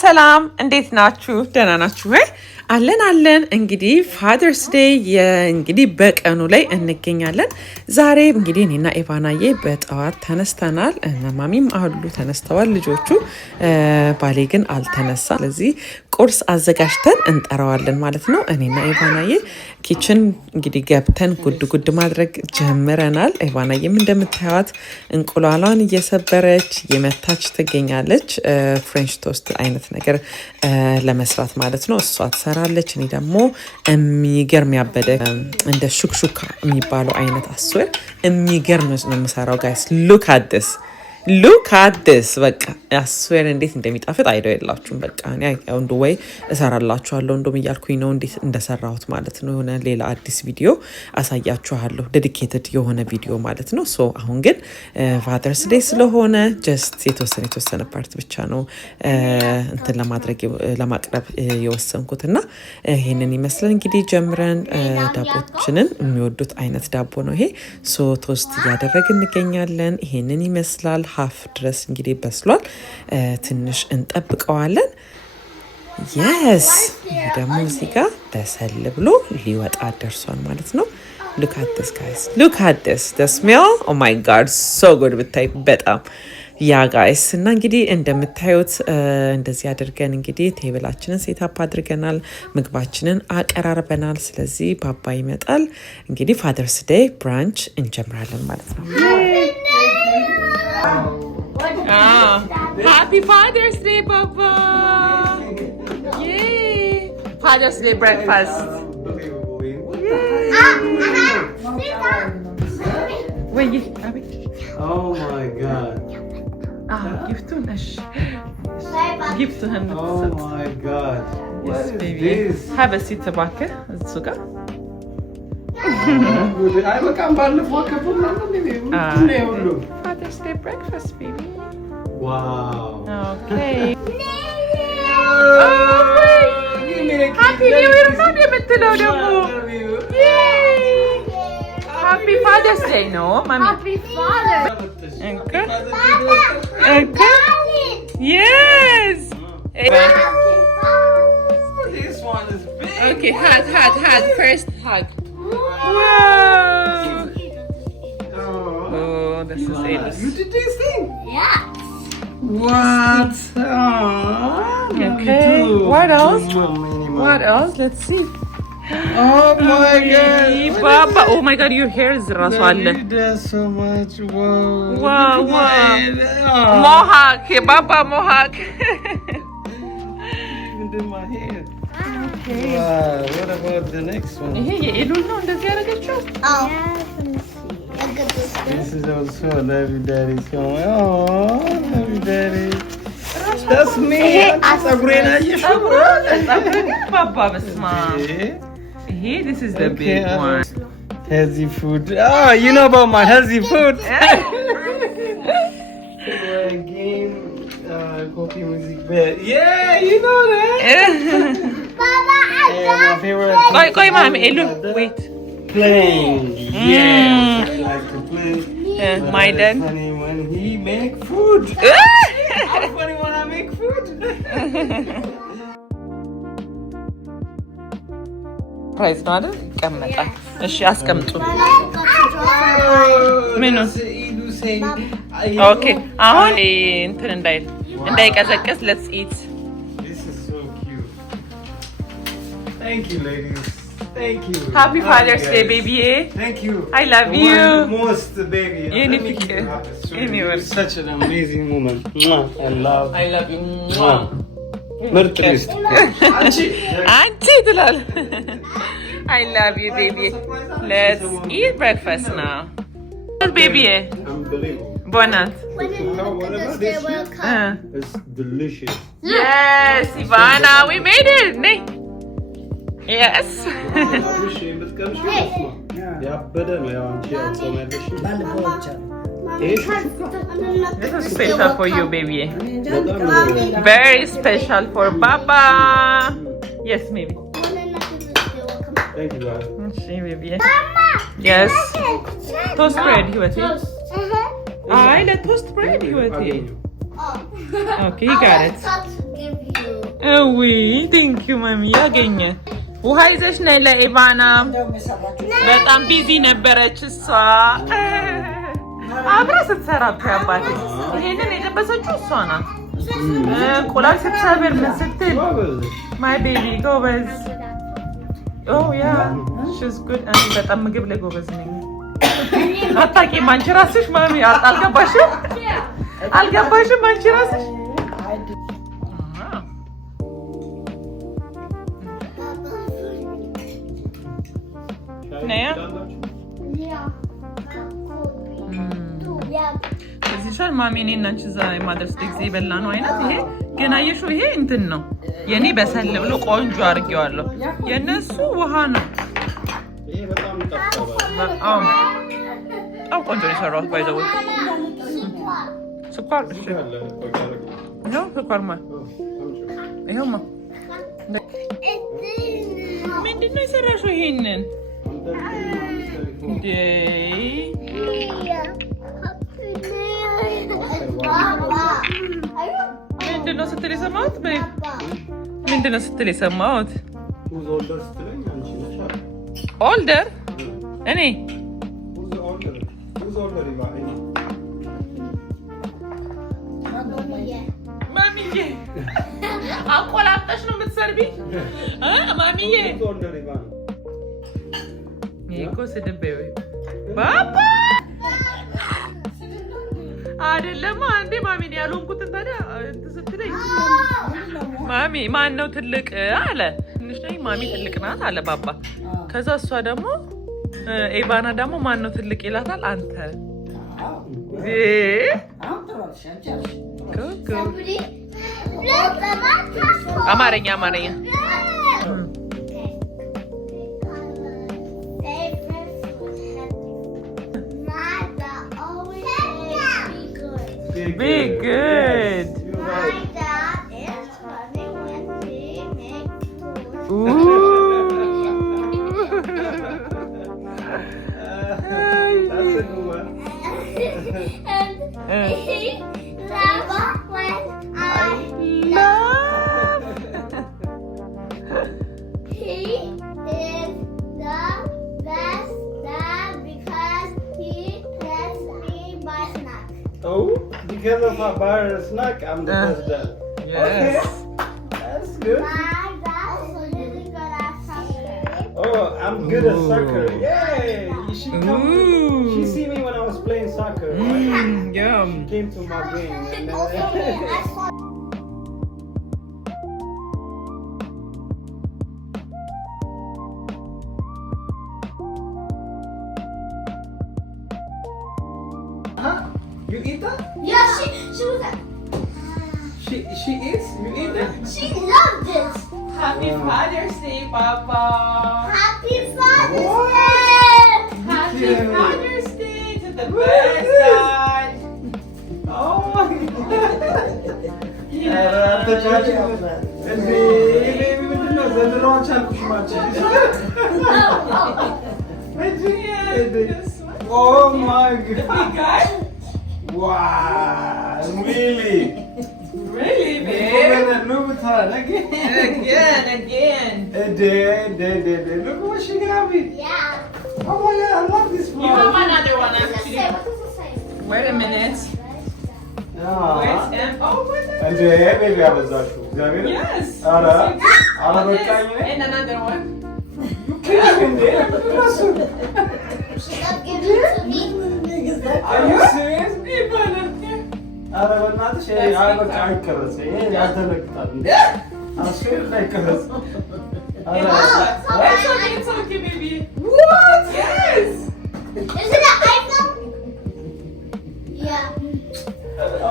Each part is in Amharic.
ሰላም እንዴት ናችሁ? ደህና ናችሁ ወይ? አለን እንግዲህ ፋዘርስ ዴይ እንግዲህ በቀኑ ላይ እንገኛለን። ዛሬ እንግዲህ እኔና ኢቫናዬ በጠዋት ተነስተናል። ማሚም አሉ ተነስተዋል ልጆቹ። ባሌ ግን አልተነሳ። ስለዚህ ቁርስ አዘጋጅተን እንጠራዋለን ማለት ነው። እኔና ኢቫናዬ ኪችን እንግዲህ ገብተን ጉድ ማድረግ ጀምረናል። ኢቫናዬም እንደምታዩት እንቁላሏን እየሰበረች የመታች ትገኛለች። ፍሬንች ቶስት አይነት ነገር ለመስራት ማለት ነው። እሷ ትሰራለች። እኔ ደግሞ የሚገርም ያበደ እንደ ሹክሹካ የሚባለው አይነት አስዌር የሚገርም ነው የምሰራው። ጋይስ ሉክ አት ዲስ በቃ አስዌር እንዴት እንደሚጣፍጥ አይደው የላችሁም። በቃ እኔ አንዱ ወይ እሰራላችኋለሁ እንደም እያልኩኝ ነው እንዴት እንደሰራሁት ማለት ነው። የሆነ ሌላ አዲስ ቪዲዮ አሳያችኋለሁ፣ ዴዲኬትድ የሆነ ቪዲዮ ማለት ነው። ሶ አሁን ግን ፋዘርስ ዴይ ስለሆነ ጀስት የተወሰነ ፓርት ብቻ ነው እንትን ለማቅረብ የወሰንኩት እና ይሄንን ይመስላል እንግዲህ ጀምረን ዳቦችንን የሚወዱት አይነት ዳቦ ነው ይሄ። ሶ ቶስት እያደረግን እንገኛለን። ይሄንን ይመስላል። ሀፍ ድረስ እንግዲህ በስሏል። ትንሽ እንጠብቀዋለን። የስ ይህ ደግሞ እዚህ ጋር በሰል ብሎ ሊወጣ ደርሷል ማለት ነው። ሉክ አት ዲስ ጋይስ፣ ሉክ አት ዲስ the smell, oh my god so good ብታይ በጣም ያ ጋይስ። እና እንግዲህ እንደምታዩት እንደዚህ አድርገን እንግዲህ ቴብላችንን ሴታፕ አድርገናል፣ ምግባችንን አቀራርበናል። ስለዚህ ባባ ይመጣል እንግዲህ ፋዘርስ ዴይ ብራንች እንጀምራለን ማለት ነው። Happy Father's Day, Papa! Yay! Father's Day breakfast. Wait, oh my God! Give to Nash. Give to him. Oh my God! Yes, what baby. Is this? Have a seat, Tabaka. Sugar. Father's Day breakfast, baby. Wow. Okay. Happy New Year, Mommy. Yay! Happy Father's Day, no, Mommy. Happy Father. Okay. Okay. Yes. This one is big. Okay, hug. First hug. Wow. Oh, this is it. You did this thing? Yes. What? Okay. What else? What else? Let's see. Oh my God! Papa. Oh my God, your hair is raswal. You did so much. Whoa. Wow, Look wow. at that. Oh. Mohawk. Papa Mohawk. Even did my hair. Okay. Wow. What about the next one? ይሄ የኤሉል ነው እንደዚህ ያደረገችው? Oh. Yes, let me see. Look at this. This is also a Love You Daddy song. Oh, Love You Daddy. That's me. Sabrina, you should Papa Basma. Hey, this is the big one. Healthy food. Oh, you know about my healthy food. Game, cookie music bed. Yeah, you know that. Baba, My favorite. Koi, Mami, Elu, wait. Playing. Yes, I like to play. My But dad. it's funny when he make food. I'm funny when I make food. ፕራይዝ ነው አይደል? ይቀመጣል። እሺ አስቀምጡ። ምኑ? ኦኬ አሁን እንትን እንዳይቀዘቅዝ let's eat. This is so cute. Thank you, ladies. Thank you. Happy Father's Day, baby. Thank you. I love The you. one most, baby. You Let need me to keep get- you happy. So anywhere. You're such an amazing woman. Mwah. I love you. ምርጥ ሚስት አንቺ ትላል። I love you, baby. Let's eat breakfast now. Baby. Unbelievable. Bonat. when you look at this, they will come. It's delicious. Yes, Ivana, we made it. Nay. Yes. ያበደ ነው ያው አንቺ ያጾም ያለሽ This This is special for you, baby. Very special for Baba. Yes, maybe. Thank you guys. She, baby. Yes. Toast bread, Hiwati. I let toast bread, Hiwati. Okay, you got it. ቴንክ ዩ ማሚ ያገኘ ውሃ ይዘሽ ነይ ለኢቫና። በጣም ቢዚ ነበረች እሷ አብራ ስትሰራ አባቴ። ይሄንን የለበሰችው እሷ ናት። እንቁላል ስትሰብር ምን ስትል ማይ ቤቢ ጎበዝ። ያ ሺዝ ጉድ። እኔ በጣም ምግብ ላይ ጎበዝ ነኝ። አታውቂም አንቺ እራስሽ ማሚ። አልገባሽም አንቺ እራስሽ። እዚህ ሻል ማሚ እኔ እና አንቺ እዛ የማደርስ ጊዜ የበላ ነው አይነት። ይሄ ግን አየሽው፣ ይሄ እንትን ነው የኔ በሰል ብሎ ቆንጆ አድርጌዋለሁ። የእነሱ ውሃ ነው። በጣም ቆንጆ ነው የሰራሁት። ባይዘው ስኳር ይኸው ስኳር ይኸውማ። ምንድን ነው የሰራሽው ይሄንን? ምንድን ነው ስትል የሰማሁት? ምንድን ነው ስትል የሰማሁት? ኦልደር እኔ ማሚዬ አቆላጠሽ ነው የምትሰርቢ ማሚዬ። እኮ ስድብ ባባ አይደለም አንዴ ማሚን ያልሆንኩትን ታዲያ ስትለኝ ማሚ ማን ነው ትልቅ አለ። ትንሽ ነኝ ማሚ ትልቅ ናት አለ ባባ። ከዛ እሷ ደግሞ ኢቫና ደግሞ ማን ነው ትልቅ ይላታል አንተ። አማርኛ Be good. My dad is running when we make food. Ooh. That's a good one. And he laughs when I Love. He is the best dad because he lets me buy snacks. Oh, because of our bar snack, I'm the best dad. Yes. Okay. That's good. My dad is really good at soccer. Oh, I'm good at soccer. Yay! She come. Ooh. She see me when I was playing soccer. Yum. She came to my game. And Also, I saw Huh? You eat that? Yeah, she was like, She eats? You eat that? she loved it. Happy Father's Day, Papa. Happy Father's What? Day. Happy Yeah. Father's Day to the best dad. Oh my God. Oh my Big God. guy? Wow. Really? Really, babe? Again. Look what she got me. Yeah. Oh my God, I love this You have flower. another one, What does it actually. say? What does it say? Wait a minute. Wait, and what is እንዴ ቤቢ አበዛችሁ እግዚአብሔር Yes. ኧረ ኧረ What is- በቃኝ ነኝ And another one. እንዴ እራሱ She not give it to me. Are you serious? Ivana. ኧረ በእናትሽ ይሄ በቃ አይቀረጽ ይሄ ያተለቅጣል እንዴ አስፌር አይቀረጽ ኧረ It's okay, baby. What? Yes. Is it an iPhone? Yeah.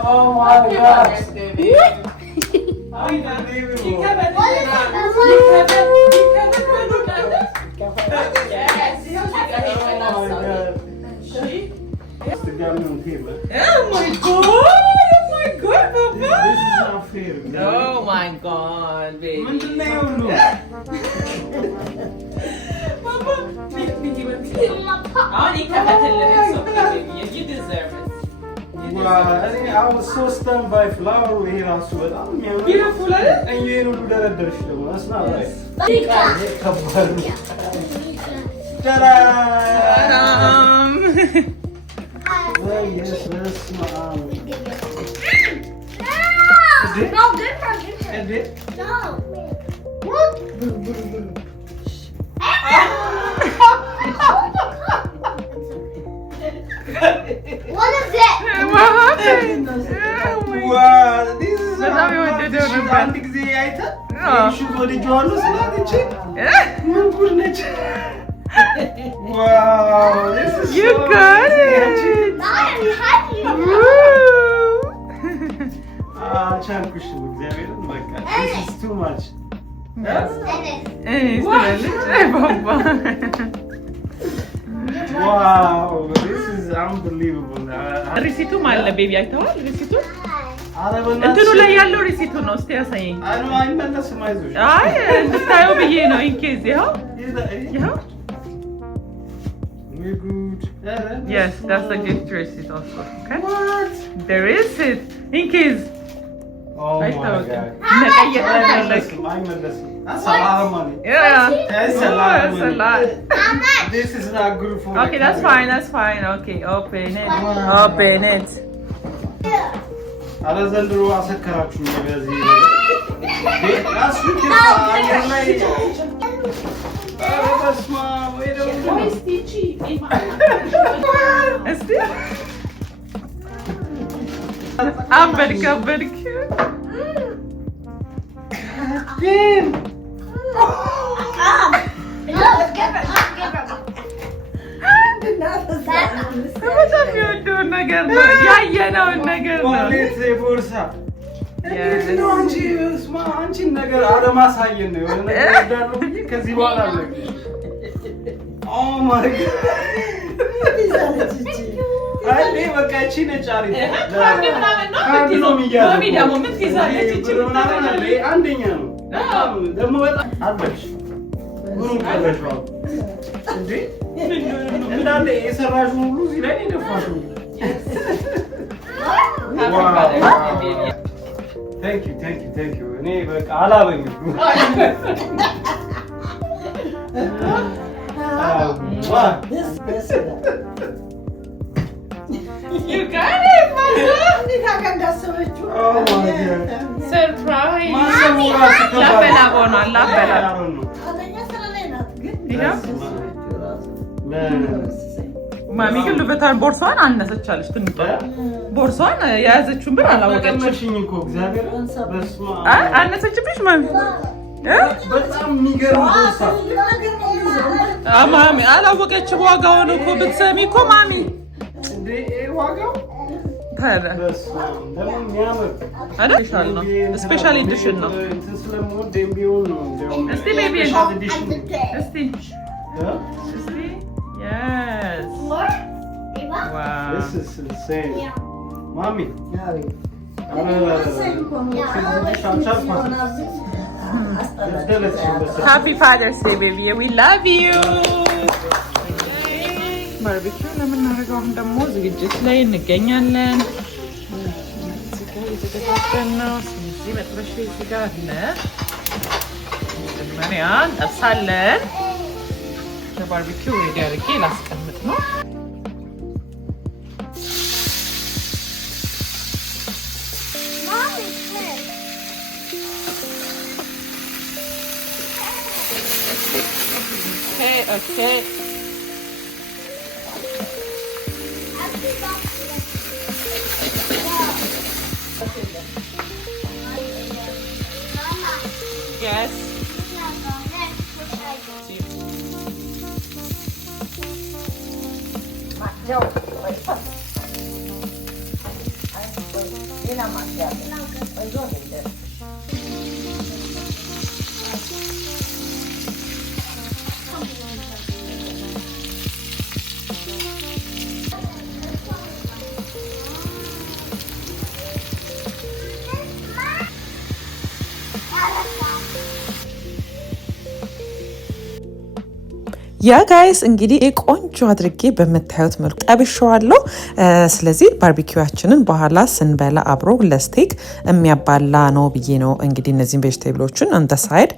Oh my God. baby. Unbelievable. What is it? Oh my God. It's the government table. Oh my God, Papa. This is not fair. Oh my God, baby. ምንድን ነው የሁሉ? Papa, I need to have a little bit. You deserve it. You አሁን ሶስት ባይ ፍላወሩ ይሄ ራሱ በጣም ቢዩቲፉል አይደል? ይሄን ሁሉ ደረደርሽ ደግሞ አስና ባይ ከባድ No, good for you. No. What? What is it? What happened? Wow, this is በጣም የወደደው ነበር። አንድ ጊዜ አይተህ እሺ ወድጄዋለሁ ስላለች ምን ጉድ ነች? Wow, this is You so got amazing. it. No, I'm happy. አልቻልኩሽም እግዚአብሔርን በቃ this is too much. Wow, this is unbelievable. ሪሲቱም አለ ቤቢ አይተዋል? ሪሲቱን ኧረ በእናትሽ እንትኑ ላይ ያለው ሪሲቱ ነው። እስቲ ያሳየኝ። አይመለስም አይዞሽ። አይ እንድታየው ብዬ ነው። ኢንኬዝ ይኸው ይኸው ወይ ጉድ። ኧረ yes that's the gift receipt also okay what? there is it in case Oh my አይታወቅም God. መቀየር ያለክ አይመለስም። That's a lot of money. yeah That's a lot of that's a money. lot How much? This is not good for okay the that's camera. fine okay open it Wow. open it አረ ዘንድሮ አሰከራችሁ በዚህ ነገር ራሱ አየር ላይ ኧረ በስመ አብ ወይ ደግሞ እስቲ አበድክ አበድክ ግን No, let's give her. Let's give her. በጣም የወደውን ነገር ነው ያየነውን ነገር ነው ዋሌት ቦርሳ እንዴት ነው አንቺ በስመ አብ አንቺን ነገር አለማሳየን ነው የሆነ ነገር እንዳለው ብዬ ከዚህ በኋላ አለቅሽ ኦ ማይ ጋድ አይ በቃ እቺ ነጭ አሪፍ ካርድ ምናምን ነው ካርድ ነው የሚያዘው ማሚ ደግሞ ምን ትይዛለች እቺ ምናምን አለ አንደኛ ነው ደግሞ በጣም አለሽ ምኑን ቀረሽው እንዴ እንዳለ የሰራሽው ሁሉ እዚህ ላይ ነው የደፋሽው Thank you. እኔ በቃ አላበኝም you got it mama surprise ላበላቦ ነው ላበላቦ ማሚ ግን ልበታን ቦርሷን አነሰቻለች ትንሽ ቦርሷን የያዘችውን ብር አላወቀችም ቀመሽኝ እኮ እግዚአብሔር በስመ አይ አብ አነሰችብሽ ማሚ በጣም የሚገርም ቦርሳ ማሚ አላወቀችም ዋጋውን እኮ ብትሰሚ እኮ ማሚ እንዴ ዋጋው ታዲያ በስመ አብ ደግሞ የሚያምር አይደል ስፔሻል ነው ስፔሻል ኤዲሽን ነው እንትን ስለምወድ ቢሆን ነው እንደውም እስቲ ቤቢ ስፔሻል ኤዲሽን እስቲ እስቲ yes More? Eva? wow This is insane. Yeah. Mommy. happy father's day baby we love you ባርቢኪው ለምናደርገው አሁን ደግሞ ዝግጅት ላይ እንገኛለን እዚህ ጋር እየተዘጋጀን ነው ስለዚህ መጥበሻ እዚህ ጋር አለ መጀመሪያ እንጠብሳለን ለባርቢኪው ሬዲ አድርጌ ላስቀምጥ ነው Mom is good. okay yes ያ ጋይስ እንግዲህ ቆንጆ አድርጌ በምታዩት መልኩ ጠብሼዋለሁ። ስለዚህ ባርቢኪዋችንን በኋላ ስንበላ አብሮ ለስቴክ የሚያባላ ነው ብዬ ነው እንግዲህ እነዚህን ቬጅቴብሎችን አንተ ሳይድ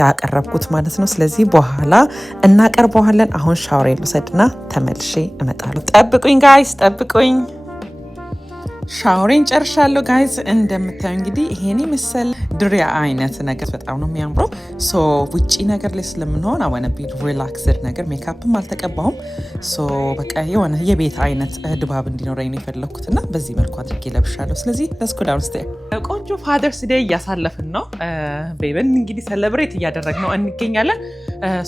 ያቀረብኩት ማለት ነው። ስለዚህ በኋላ እናቀርበዋለን። አሁን ሻወር ልውሰድና ተመልሼ እመጣለሁ። ጠብቁኝ ጋይስ ጠብቁኝ። ሻወሬን ጨርሻለሁ ጋይዝ። እንደምታዩ እንግዲህ ይሄን መሰል ድሪያ አይነት ነገር በጣም ነው የሚያምረው። ሶ ውጪ ነገር ላይ ስለምንሆን አወነ ቢ ሪላክስድ ነገር ሜካፕም አልተቀባሁም። ሶ በቃ የሆነ የቤት አይነት ድባብ እንዲኖረኝ ነው የፈለኩትና በዚህ መልኩ አድርጌ ለብሻለሁ። ስለዚህ ለስኩ ዳውን ስቴ ቆንጆ ፋደርስ ዴይ እያሳለፍን ነው። ቤበን እንግዲህ ሰለብሬት እያደረግነው እንገኛለን።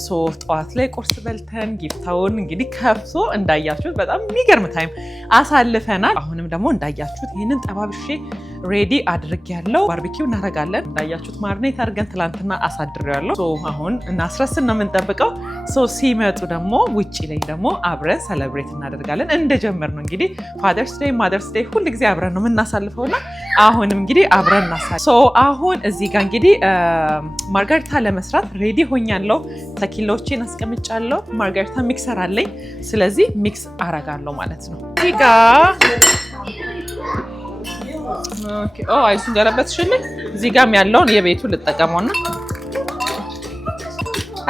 ሶ ጠዋት ላይ ቁርስ በልተን ጊፍታውን እንግዲህ ከፍቶ እንዳያችሁት በጣም የሚገርም ታይም አሳልፈናል። አሁንም ደግሞ እንዳያችሁት ይህንን ጠባብሼ ሬዲ አድርጌያለሁ። ባርቢኪው እናደርጋለን። እንዳያችሁት ማርኔት አድርገን ትላንትና አሳድሬያለሁ። ሶ አሁን እናስረስን ነው የምንጠብቀው። ሶ ሲመጡ ደግሞ ውጪ ላይ ደግሞ አብረን ሰለብሬት እናደርጋለን። እንደጀመር ነው እንግዲህ ፋደርስ ዴይ ማደርስ ዴይ ሁል ጊዜ አብረን ነው የምናሳልፈውና አሁንም እንግዲህ አብረን እናሳልፈው። ሶ አሁን እዚህ ጋር እንግዲህ ማርጋሪታ ለመስራት ሬዲ ሆኛለሁ። ተኪሎቼን አስቀምጫለሁ። ማርጋሪታ ሚክሰር አለኝ። ስለዚህ ሚክስ አረጋለሁ ማለት ነው። እዚህ ጋር አይሱን ገለበትሽልኝ። እዚህ ጋርም ያለውን የቤቱ ልጠቀመውና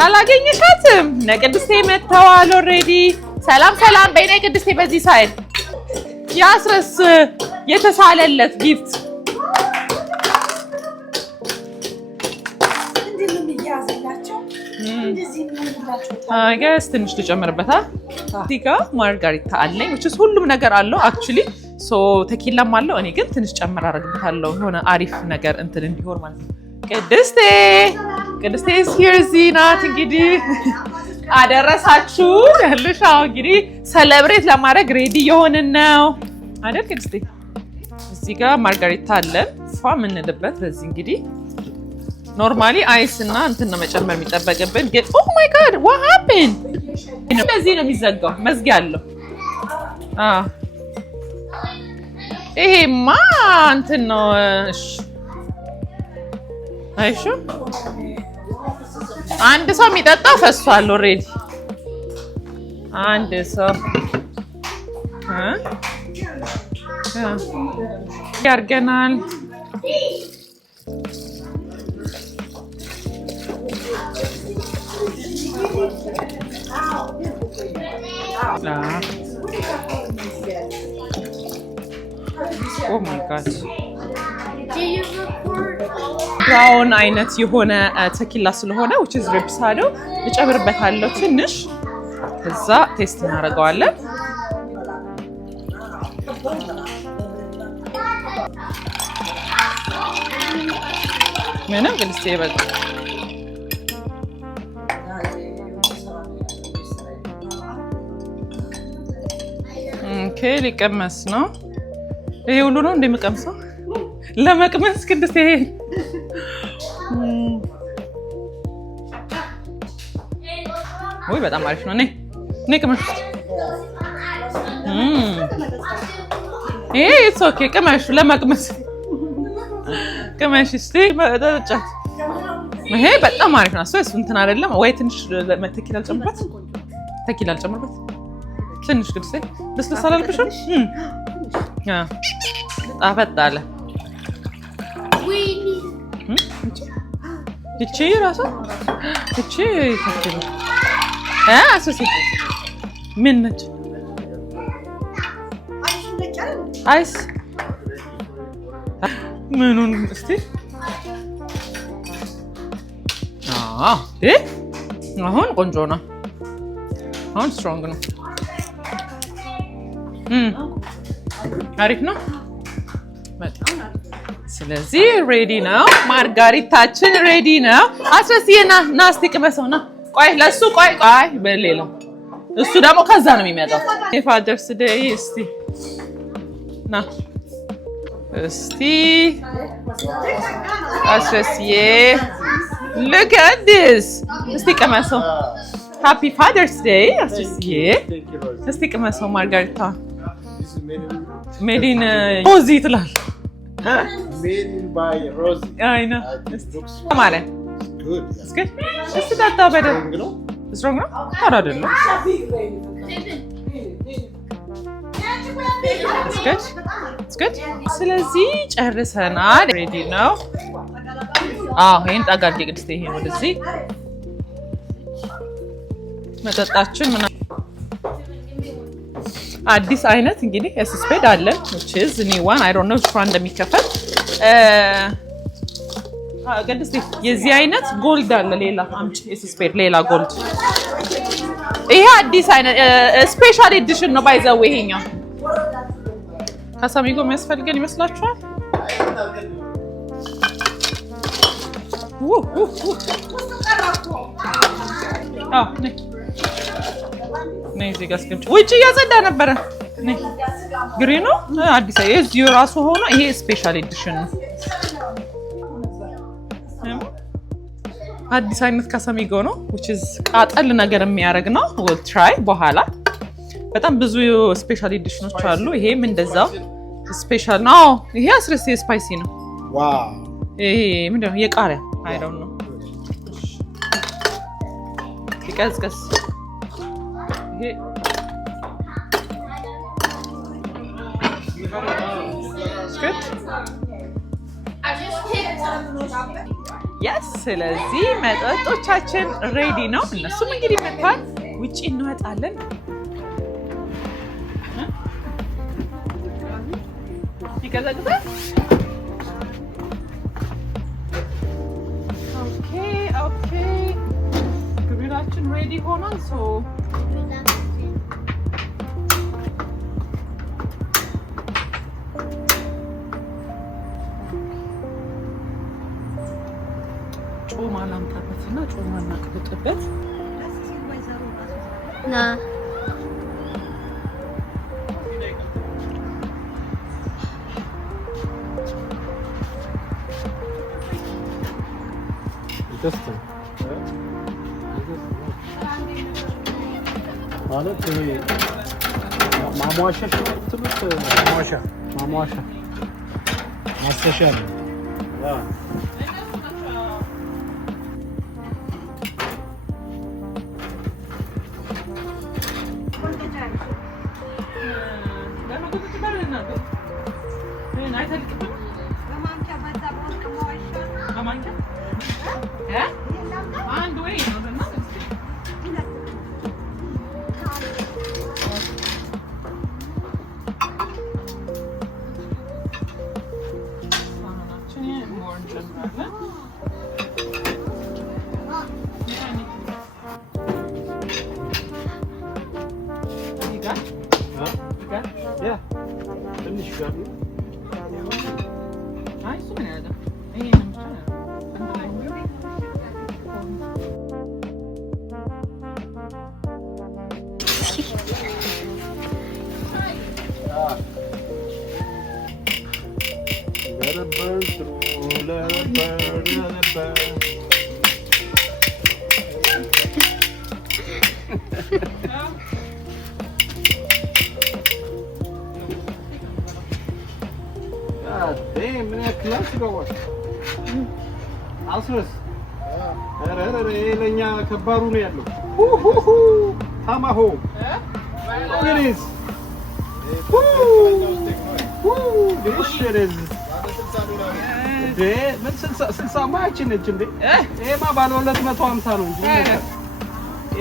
አላገኘሻትም። ነቅድስቴ መተዋል ኦልሬዲ። ሰላም ሰላም በእኔ ቅድስቴ። በዚህ ሳይድ ያስረስ የተሳለለት ጊፍት ትንሽ ልጨምርበታል። እዚህ ጋር ማርጋሪታ አለኝ ሁሉም ነገር አለው አክቹሊ። ሶ ተኪላም አለው። እኔ ግን ትንሽ ጨምር አደርግበታለሁ የሆነ አሪፍ ነገር እንትን እንዲሆን ማለት ነው። ቅድስቴ ሂር እዚህ ናት። እንግዲህ አደረሳችሁ ያለሽ። አሁን እንግዲህ ሰለብሬት ለማድረግ ሬዲ የሆንን ነው አይደል ቅድስቴ? እዚህ ጋር ማርጋሪታ አለን ፏ የምንልበት። በዚህ እንግዲህ ኖርማሊ አይስ እና እንትን ነው መጨመር የሚጠበቅብን። ግን ኦ ማይ ጋድ ዋት ሃፕን! እንደዚህ ነው የሚዘጋው። መዝጊያ አለው። ይሄማ እንትን ነው። እሺ አይሹ አንድ ሰው የሚጠጣው ፈሷል ኦልሬዲ። አንድ ሰው ያርገናል። ኦ ማይ ጋድ ብራውን አይነት የሆነ ተኪላ ስለሆነ which is reposado እጨምርበታለሁ ትንሽ። ከዛ ቴስት እናደርገዋለን። ምንም ግን እስቲ በቃ ኦኬ ሊቀመስ ነው። ይሄ ሁሉ ነው እንደምቀምሰው ለመቅመስ ቅድስት። ይሄ ወይ በጣም አሪፍ ነው። ነይ ቅመሽ። ይሄ ኢትስ ኦኬ ቅመሽ። ለመቅመስ ቅመሽ እስቲ መጠጫት። ይሄ በጣም አሪፍ ነው። እሱ እንትን አይደለም ወይ ትንሽ ተኪላ አልጨምርበት። ተኪላ አልጨምርበት ትንሽ ቅድስት። ልስልስ አላልኩሽም? ጣፈጥ አለ። እቺ ራሱ እቺ ተኪላ አሱሲ ምን ነች? አይስ ምኑን እስቲ አሁን ቆንጆ ነው። አሁን ስትሮንግ ነው። አሪፍ ነው። ስለዚህ ሬዲ ነው። ማርጋሪታችን ሬዲ ነው። አስረስዬና ና እስቲ ቅመሰው ና። ቆይ ለሱ ቆይ በሌላው እሱ ደግሞ ከዛ ነው የሚመጣው። የፋደርስ ዴይ እስቲ ና እስቲ አስረስዬ look at this እስቲ ቅመሰው። ሃፒ ፋደርስ ዴይ አስረስዬ እስቲ ቅመሰው። ማርጋሪታ ሜድ ኢን ሮዚ ትላል። Made by Rosie. I know. Come on. Good. It's good. Just that better. ስትሮንግ ነው ታዲያ አይደለም እስከት ስለዚህ ጨርሰናል ሬዲ ነው ይሄን ጠጋ አድርጌ ቅድስት ይሄን ወደዚህ መጠጣችን ምናምን አዲስ አይነት እንግዲህ ስፔድ አለን which is new one I don't know which one እንደሚከፈል ቅድስት የዚህ አይነት ጎልድ አለ ሌላ አምጪ ስፔድ ሌላ ጎልድ ይሄ አዲስ አይነት ስፔሻል ኤዲሽን ነው ባይዘው ይሄኛው ካሳሚጎ የሚያስፈልገን ይመስላችኋል ነይ እዚህ ጋር አስቀምጪ ውጪ እያጸዳ ነበረ ነይ ግሪን ነው አዲስ እዚሁ ራሱ ሆኖ ይሄ ስፔሻል ኤዲሽን ነው አዲስ አይነት ካሳሚጎ ነው which is ቃጠል ነገር የሚያደርግ ነው we'll try በኋላ በጣም ብዙ ስፔሻል ኤዲሽኖች አሉ ይሄም እንደዛው ስፔሻል ነው ይሄ አስረስ ስፓይሲ ነው ዋው ይሄ ምንድነው የቃሪያ I don't know ይቀዝቀዝ ይሄ yes ስለዚህ መጠጦቻችን ሬዲ ነው እነሱም እንግዲህ መጥቷል ውጪ እንወጣለን ይቀዘቅዛል ኦኬ ግሪላችን ሬዲ ሆኗል ሶ ጮማ ላምጣበትና ጮማ እናቅብጥበት ና ማለት ማሟሻሽ ትሉት ማሟሻ ማስተሻ ነው ለኛ ከባሩ ነው ያለው ታማሆ እንግሊዝ ዲሽሬዝ ምን 60 ማችን ነች እንዴ ኤማ ባለ 250 ነው እንጂ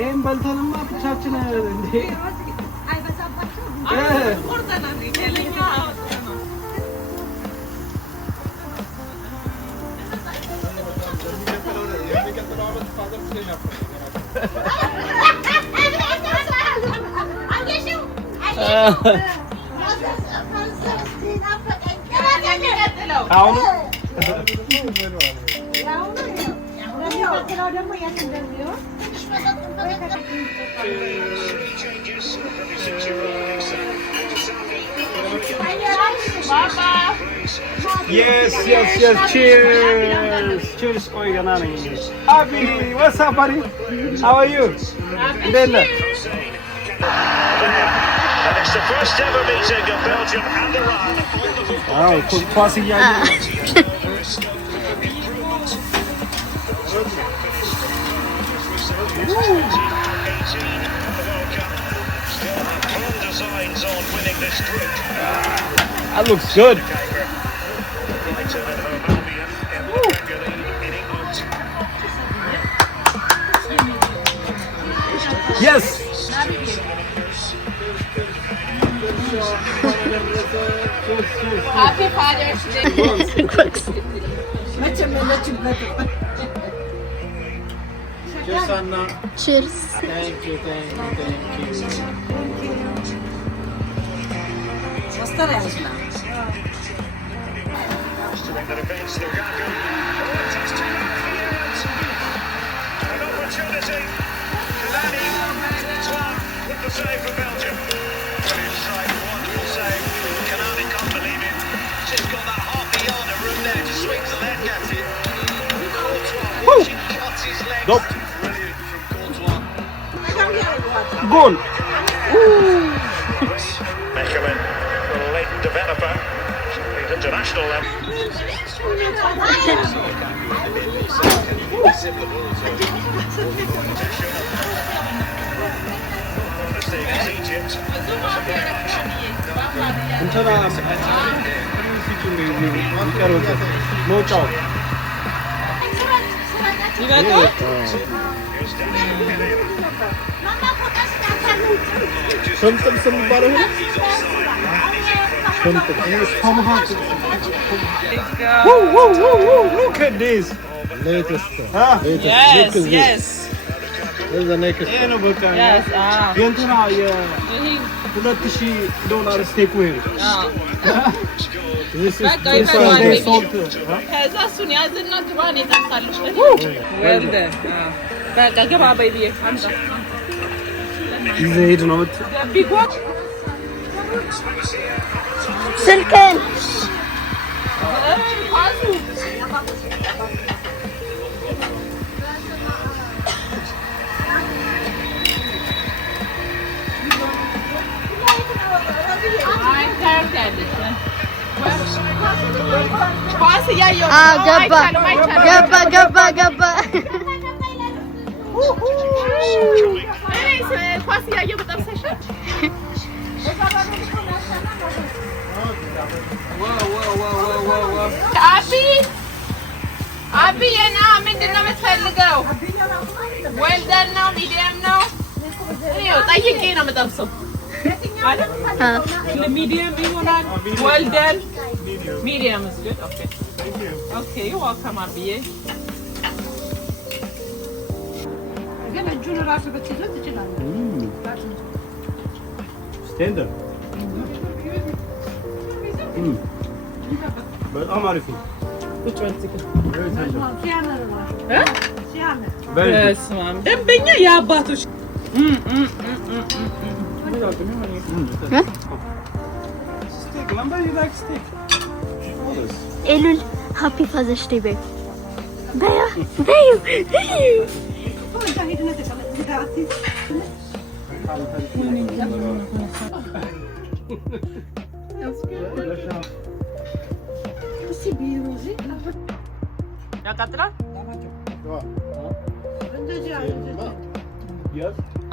ኤም በልተንማ ብቻችን እንዴ አይበዛባችሁ ቆርጠና ለኛ Yes. Cheers. Oi, ganani. Abby, what's up, buddy? How are you? And it's the first ever meeting of Belgium and Iran. Wow, quasi Designs on winning this group. That looks good. Yes. Happy Father's Day. Cheers, Anna. Cheers. Thank you. An opportunity. Kalani with the save for Belgium. Brilliant strike, wonderful save. Kalani can't believe it. She's got that half a yard of room there. Just swings the leg at it. Courtois, she cuts his legs. Nope. Brilliant from Courtois. Goal. Mechelen, the late developer, at international level. Egypt. Look at this. Latest. Huh? Latest. Yes, Look at yes. this. This is the naked. ይሄ ነው በቃ Yes, የእንትና $2,000 ስቴክ ወይ This is በቃ this ይበቃዋል። one. they sold ከዛ እሱን ያዝና ግባን የጠንሳለች ወልደ በቃ ግባ በይ ብዬ አምጣ ይዘህ ሂድ ነው ቢጓ ስልክን ኳሱ አይ ታርት ያለች ኳስ እያየሁ ገባ ገባ ኳስ እያየሁ በጣም ሰሻል አብዬና ምንድን ነው የምትፈልገው? ወልደን ነው ሚዲየም ነው? ጠይቄ ነው የምጠብሰው። ሚዲየም ይሆናል። ወልደን ሚዲየም ኦኬ ዋልካም አብዬ። ግን እጁን እራሱ ብትይዘው ትችላለህ። ስቴንደር በጣም አሪፍ ነው። በስመ አብ ደንበኛ የአባቶች ኤሉል ሃፒ ፋዘርስ ዴይ በይ ያቃጥላል።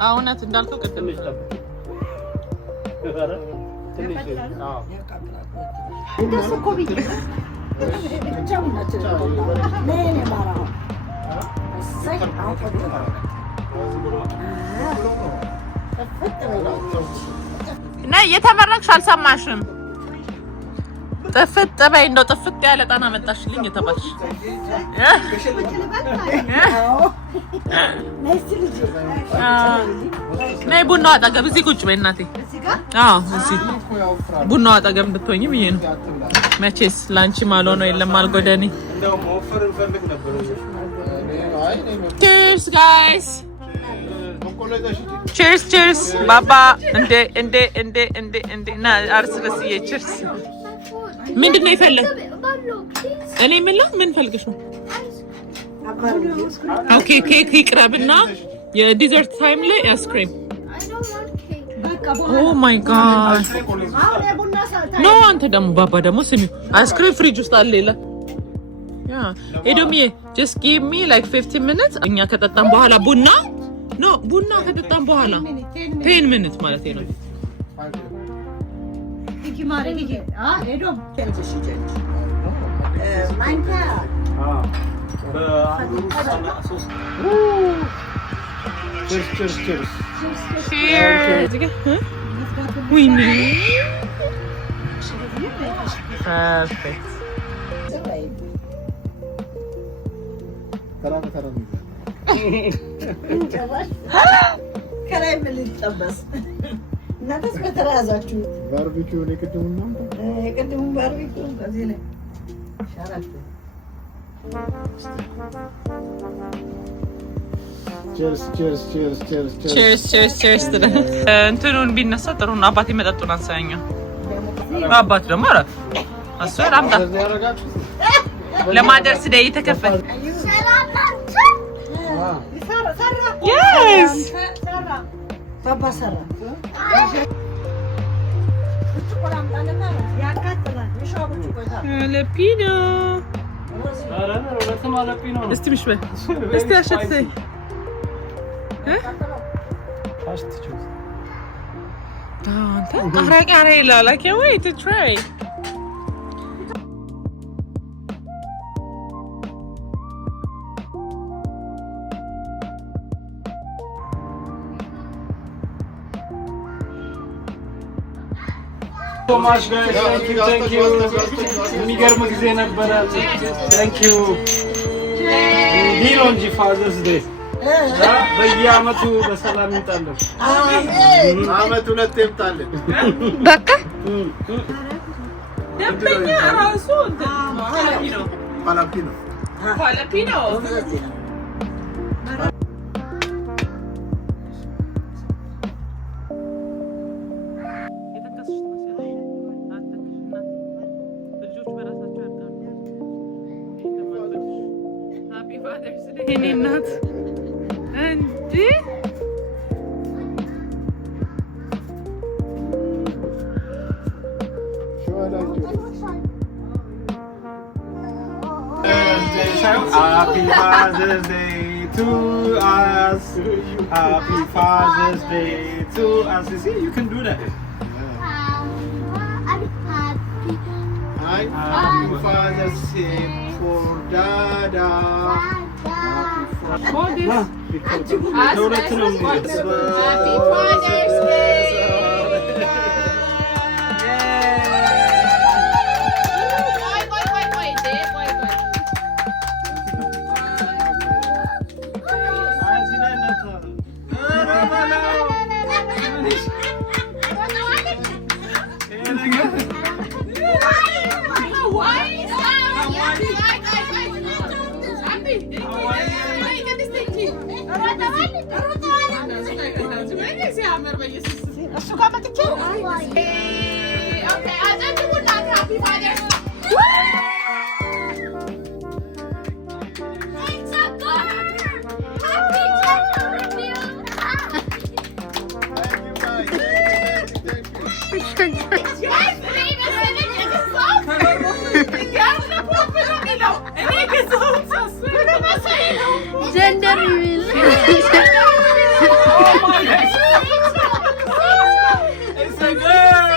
እውነት እንዳልከው ቅድም እንደሱ እኮ ብዬሽ ብቻውን ናቸው ለእኔ ማራው እሰይ እና እየተመረቅሽ አልሰማሽም? ጥፍጥ በይ እንደው ጥፍጥ ያለ ጣና መጣሽልኝ የተባልሽ ነይ ቡናው አጠገብ እዚህ ቁጭ በይ እናቴ። አዎ እዚህ ቡናው አጠገብ ብትሆኚ ብዬ ነው። መቼስ ላንቺ ማልሆነው የለም አልጎደኒ። ቺርስ ጋይስ ቺርስ ቺርስ ባባ እንዴ ና አርስ በስዬ ቺርስ። ምንድን ነው የፈለግ? እኔ ምን ፈልገሽ ነው? ኦኬ ኬክ ይቅረብና የዲዘርት ታይም ላይ አይስክሪም። ኦ ማይ ጋድ ኖ አንተ ደግሞ ባባ ደግሞ ስሚው አይስክሪም ፍሪጅ ውስጥ አለ ይላል። ያ ኤዶሚዬ just give me like 15 minutes እኛ ከጠጣን በኋላ ቡና ኖ ቡና ከጠጣን በኋላ 10 minutes ማለት ነው። Iki mare iki. Edom. Manca. Cheers. Cheers. Winnie. Perfect. ተራ ከላይ ምን ልጠበስ እናንተስ በተራዛችሁ ባርቢኪው ነው የቅድሙ ባርቢኪው በዚህ ላይ ሻራት ቼርስ እንትኑን ቢነሳ ጥሩ ነው። አባቴ መጠጡን አንሳኛ አባት ደግሞ ኧረ እሱ አምጣ ለማደርስ ደይ ተከፈተ Yes. Papa Sarah. Jalapeno. Ist du mich schwer? Ist der Schätze? Hä? Fast choose. I can't wait to try. So much guys, thank you. የሚገርም ጊዜ ነበረ. Thank you. ዲኖ እንጂ Father's Day. በየአመቱ በሰላም ይምጣልን. አሜን. አመት ሁለት ይምጣልን. በቃ ደንበኛ ራሱ ፓላፒኖ የኔ እናት እንዴ Happy Father's Day to us. Happy Father's Day to us. You see, you can do that. Happy Father's Day for Dada. What is Happy Father's Day. Gender reveal. It's a girl.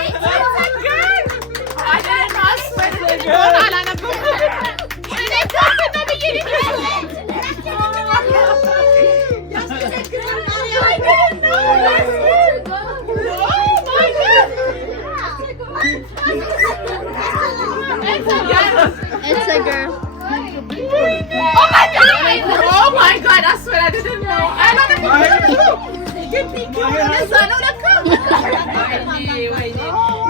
I didn't ask for the girl. It's a girl. Oh my god, I swear I didn't know. I don't know.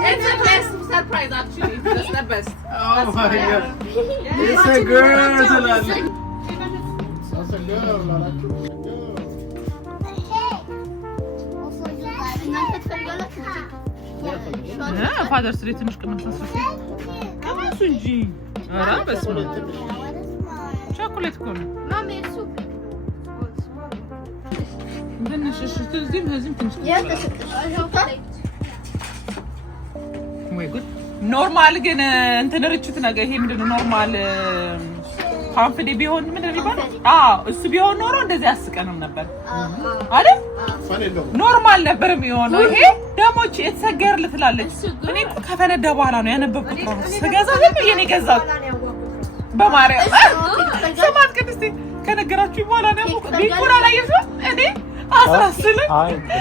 It's the best surprise actually. It's the best. Oh my god. It's a girl. That's a girl. ፋደርስ ዴይ ትንሽ ቅመስ ቅመሱ እንጂ ኧረ በስመ አብ ቸኮሌት እኮ ነው ትንሽ እዚህም እዚህም ትንሽ ወይ ጉድ ኖርማል ግን እንትን ርችት ነገር ይሄ ምንድን ነው ኖርማል ካንፍዴ ቢሆን ምን እንደሚባለው እሱ ቢሆን ኖሮ እንደዚህ አስቀንም ነበር አይደል? ኖርማል ነበር የሚሆነው። ይሄ ደግሞ የተሰገር ልትላለች። እኔ እኮ ከፈነዳ በኋላ ነው ያነበብኩት። ራሱ ስገዛ ለምን የኔ ገዛው በማርያም ሰማት ቅድስት ከነገራችሁ በኋላ ነው ቢቆራ ላይ ይዞ እኔ አስራስለ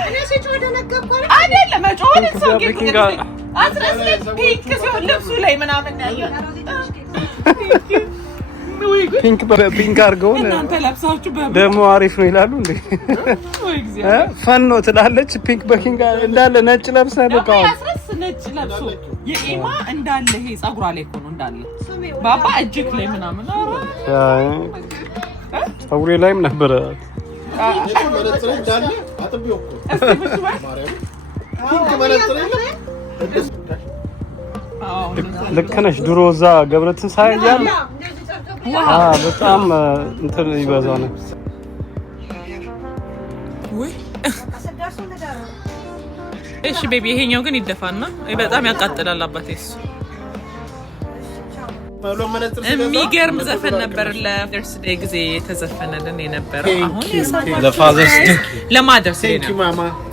እኔ ሲጮ ደነገርኩ አይደለም መጮን ሰው ጌታ አስራስለ ፒንክ ሲሆን ልብሱ ላይ ምናምን ያየው ፒንክ አድርገው እናንተ ለብሳችሁ ደግሞ አሪፍ ነው ይላሉ እንዴ? ፈን ነው ትላለች። ፒንክ በፒንክ እንዳለ ነጭ ለብሳ ነው ካው አስራስ ነጭ ለብሶ የኢማ እንዳለ ይሄ ጸጉሯ ላይ እኮ ነው እንዳለ ባባ እጅክ ላይ ምናምን ጸጉሬ ላይም ነበር ልክ ነሽ። ድሮ እዛ ገብረትንሳኤ እያለ በጣም እንትን ይበዛው ነው። እሺ ቤቢ ይሄኛው ግን ይደፋና በጣም ያቃጥላል። አባቴስ የሚገርም ዘፈን ነበር ለፋዘርስ ዴይ ጊዜ የተዘፈነልን የነበረው። አሁን ለፋዘርስ ዴይ ለማደርስ ዴይ ነው።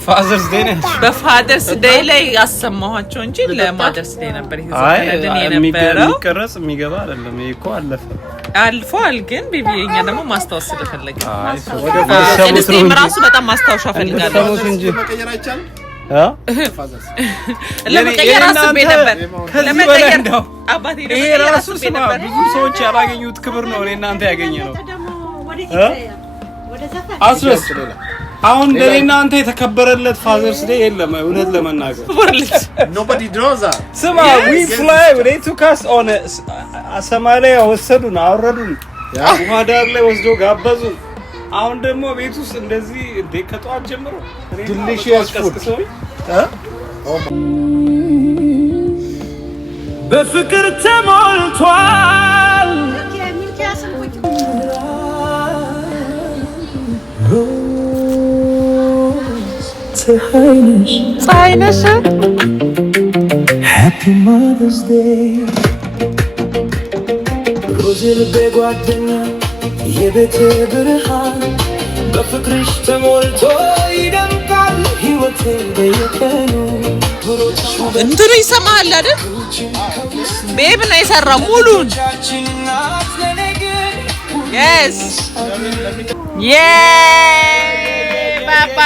ፋዘርስ ዴይ ነው። በፋዘርስ ዴይ ላይ ያሰማኋቸው እንጂ ለማደርስ ዴይ ነበር የተዘፈነልን የነበረው። የሚቀረጽ የሚገባ አይደለም። ይሄ እኮ አልፏል። ግን ቤቢዬኛ ደግሞ ማስታወስ ስለፈለገ ቅድስቴም ራሱ በጣም ማስታወሻ ፈልጋለሁ እንጂ ለመቀየር አስቤ ነበር። ለመቀየር አባቴ ይሄ ራሱ ብዙ ሰዎች ያላገኙት ክብር ነው። እኔ እናንተ ያገኘ ነው። አስረስ አሁን እንደኔና አንተ የተከበረለት ፋዘርስ ዴይ የለም። እውነት ለመናገር nobody knows that ስማ we fly they took us on ሰማይ ላይ ወሰዱን፣ አወረዱን፣ ውሃ ዳር ላይ ወስዶ ጋበዙ። አሁን ደግሞ ቤት ውስጥ እንደዚህ ከጧት ጀምሮ delicious food በፍቅር ተሞልቷል ፀሐይነሽ Happy Mother's Day ሮዝል በጓደኛ የቤቴ ብርሃን በፍቅርሽ ተሞልቶ ይደምቃል ሕይወቴ በየቀኑ እንትኑ ይሰማሃል አይደል? ቤብ ነው የሰራው ሙሉን። yes ባባ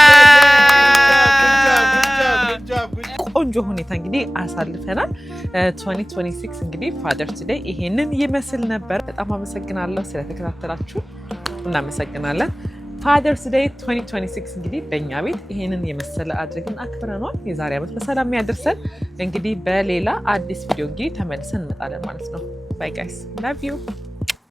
ቆንጆ ሁኔታ እንግዲህ አሳልፈናል። 2026 እንግዲህ ፋዘርስ ዴይ ይሄንን ይመስል ነበር። በጣም አመሰግናለሁ ስለተከታተላችሁ። እናመሰግናለን። ፋዘርስ ዴይ 2026 እንግዲህ በእኛ ቤት ይሄንን የመሰለ አድርገን አክብረናል። የዛሬ ዓመት በሰላም ያድርሰን። እንግዲህ በሌላ አዲስ ቪዲዮ እንግዲህ ተመልሰን እንመጣለን ማለት ነው። ባይ ጋይስ ላቭ ዩ